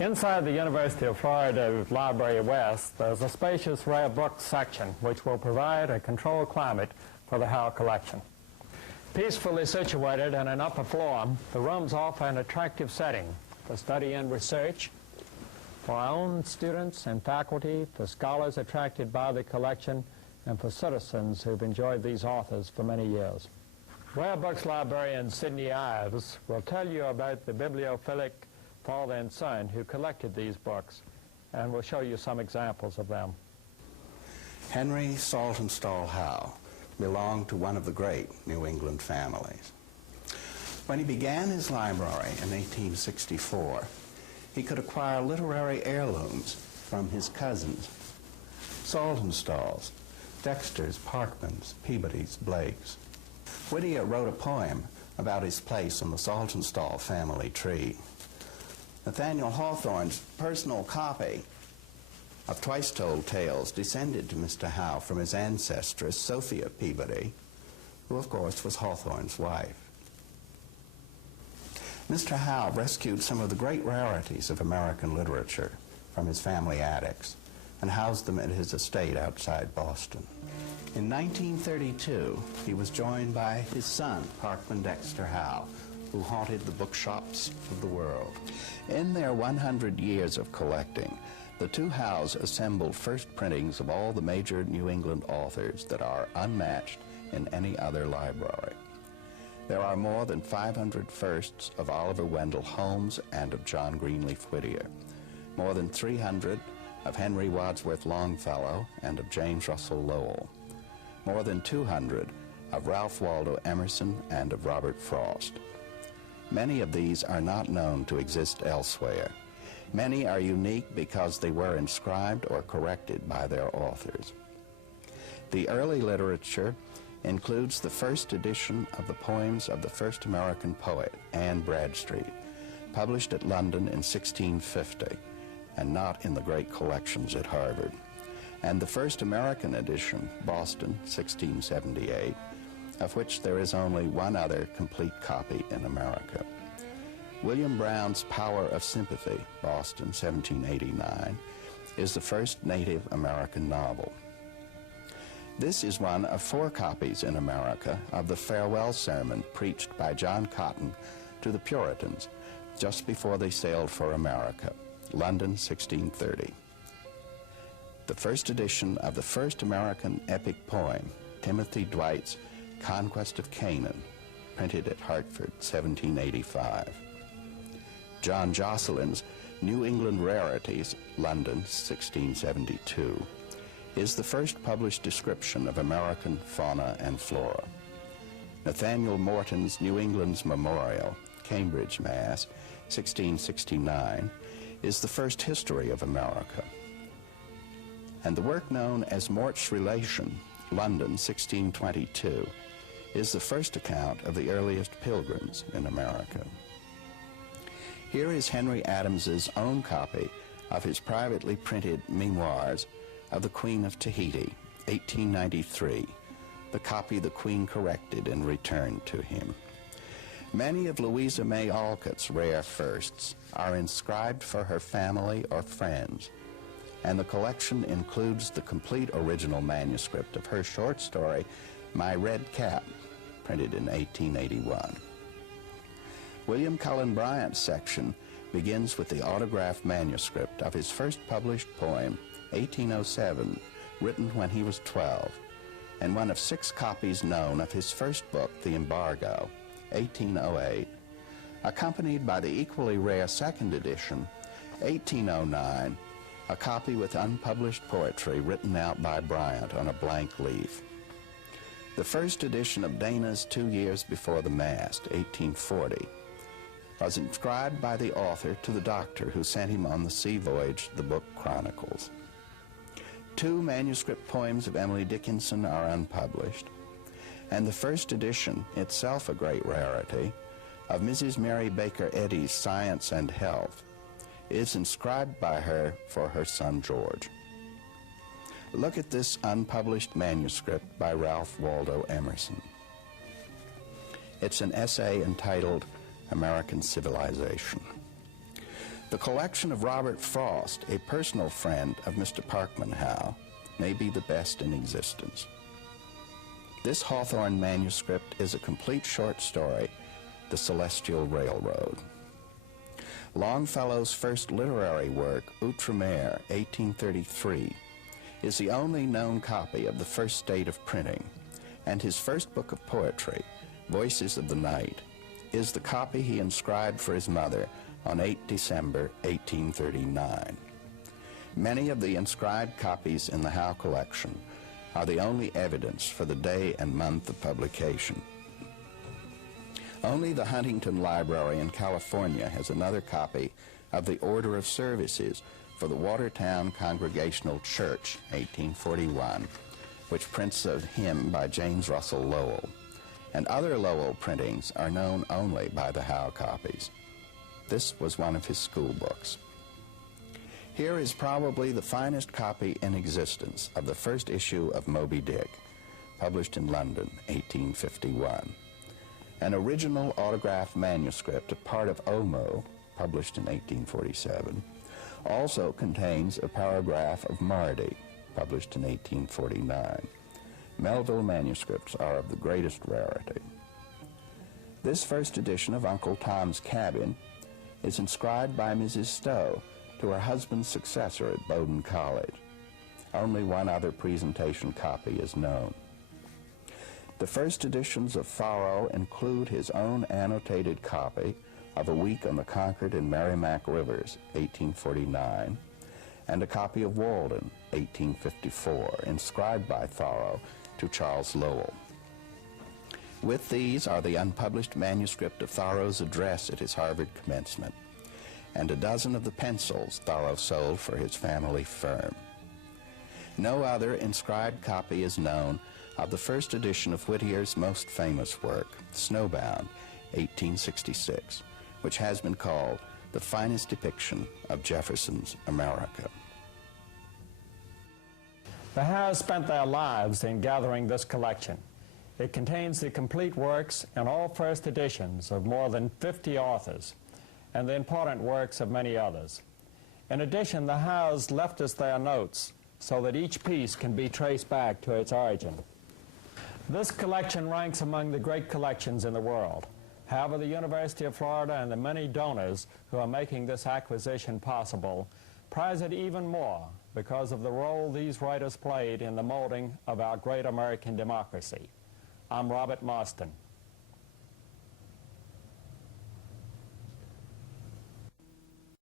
Inside the University of Florida Library West, there's a spacious rare books section which will provide a controlled climate for the Howe Collection. Peacefully situated in an upper floor, the rooms offer an attractive setting for study and research, for our own students and faculty, for scholars attracted by the collection, and for citizens who've enjoyed these authors for many years. Rare Books librarian Sidney Ives will tell you about the bibliophilic father and son who collected these books, and will show you some examples of them. Henry Salton Howe belonged to one of the great New England families. When he began his library in 1864, he could acquire literary heirlooms from his cousins, Saltonstalls, Dexters, Parkmans, Peabodys, Blakes. Whittier wrote a poem about his place in the Saltonstall family tree. Nathaniel Hawthorne's personal copy of Twice Told Tales descended to Mr. Howe from his ancestress, Sophia Peabody, who, of course, was Hawthorne's wife. Mr. Howe rescued some of the great rarities of American literature from his family attics and housed them at his estate outside Boston. In 1932, he was joined by his son, Parkman Dexter Howe, who haunted the bookshops of the world. In their 100 years of collecting, the two Howes assembled first printings of all the major New England authors that are unmatched in any other library. There are more than 500 firsts of Oliver Wendell Holmes and of John Greenleaf Whittier, more than 300 of Henry Wadsworth Longfellow and of James Russell Lowell, more than 200 of Ralph Waldo Emerson and of Robert Frost. Many of these are not known to exist elsewhere. Many are unique because they were inscribed or corrected by their authors. The early literature includes the first edition of the poems of the first American poet, Anne Bradstreet, published at London in 1650, and not in the great collections at Harvard, and the first American edition, Boston, 1678, of which there is only one other complete copy in America. William Brown's Power of Sympathy, Boston, 1789, is the first native American novel. This is one of 4 copies in America of the farewell sermon preached by John Cotton to the Puritans just before they sailed for America, London, 1630. The first edition of the first American epic poem, Timothy Dwight's Conquest of Canaan, printed at Hartford, 1785. John Josselin's New England Rarities, London, 1672, is the first published description of American fauna and flora. Nathaniel Morton's New England's Memorial, Cambridge, Mass., 1669, is the first history of America. And the work known as Mort's Relation, London, 1622, is the first account of the earliest pilgrims in America. Here is Henry Adams's own copy of his privately printed memoirs of the Queen of Tahiti, 1893, the copy the Queen corrected and returned to him. Many of Louisa May Alcott's rare firsts are inscribed for her family or friends, and the collection includes the complete original manuscript of her short story, My Red Cap, printed in 1881. William Cullen Bryant's section begins with the autographed manuscript of his first published poem, 1807, written when he was 12, and one of 6 copies known of his first book, The Embargo, 1808, accompanied by the equally rare second edition, 1809, a copy with unpublished poetry written out by Bryant on a blank leaf. The first edition of Dana's 2 Years Before the Mast, 1840, was inscribed by the author to the doctor who sent him on the sea voyage the book chronicles. 2 manuscript poems of Emily Dickinson are unpublished, and the first edition, itself a great rarity, of Mrs. Mary Baker Eddy's Science and Health, is inscribed by her for her son George. Look at this unpublished manuscript by Ralph Waldo Emerson. It's an essay entitled American Civilization. The collection of Robert Frost, a personal friend of Mr. Parkman Howe, may be the best in existence. This Hawthorne manuscript is a complete short story, The Celestial Railroad. Longfellow's first literary work, Outre-mer, 1833, is the only known copy of the first date of printing, and his first book of poetry, Voices of the Night, is the copy he inscribed for his mother on 8 December 1839. Many of the inscribed copies in the Howe collection are the only evidence for the day and month of publication. Only the Huntington Library in California has another copy of the Order of Services for the Watertown Congregational Church, 1841, which prints a hymn by James Russell Lowell, and other Lowell printings are known only by the Howe copies. This was one of his school books. Here is probably the finest copy in existence of the first issue of Moby Dick, published in London, 1851. An original autographed manuscript of part of Omo, published in 1847, also contains a paragraph of Mardy, published in 1849. Melville manuscripts are of the greatest rarity. This first edition of Uncle Tom's Cabin is inscribed by Mrs. Stowe to her husband's successor at Bowdoin College. Only one other presentation copy is known. The first editions of Thoreau include his own annotated copy of A Week on the Concord and Merrimack Rivers, 1849, and a copy of Walden, 1854, inscribed by Thoreau to Charles Lowell. With these are the unpublished manuscript of Thoreau's address at his Harvard commencement, and a dozen of the pencils Thoreau sold for his family firm. No other inscribed copy is known of the first edition of Whittier's most famous work, Snowbound, 1866, which has been called the finest depiction of Jefferson's America. The Howes spent their lives in gathering this collection. It contains the complete works and all first editions of more than 50 authors, and the important works of many others. In addition, the Howes left us their notes so that each piece can be traced back to its origin. This collection ranks among the great collections in the world. However, the University of Florida and the many donors who are making this acquisition possible prize it even more because of the role these writers played in the molding of our great American democracy. I'm Robert Marston.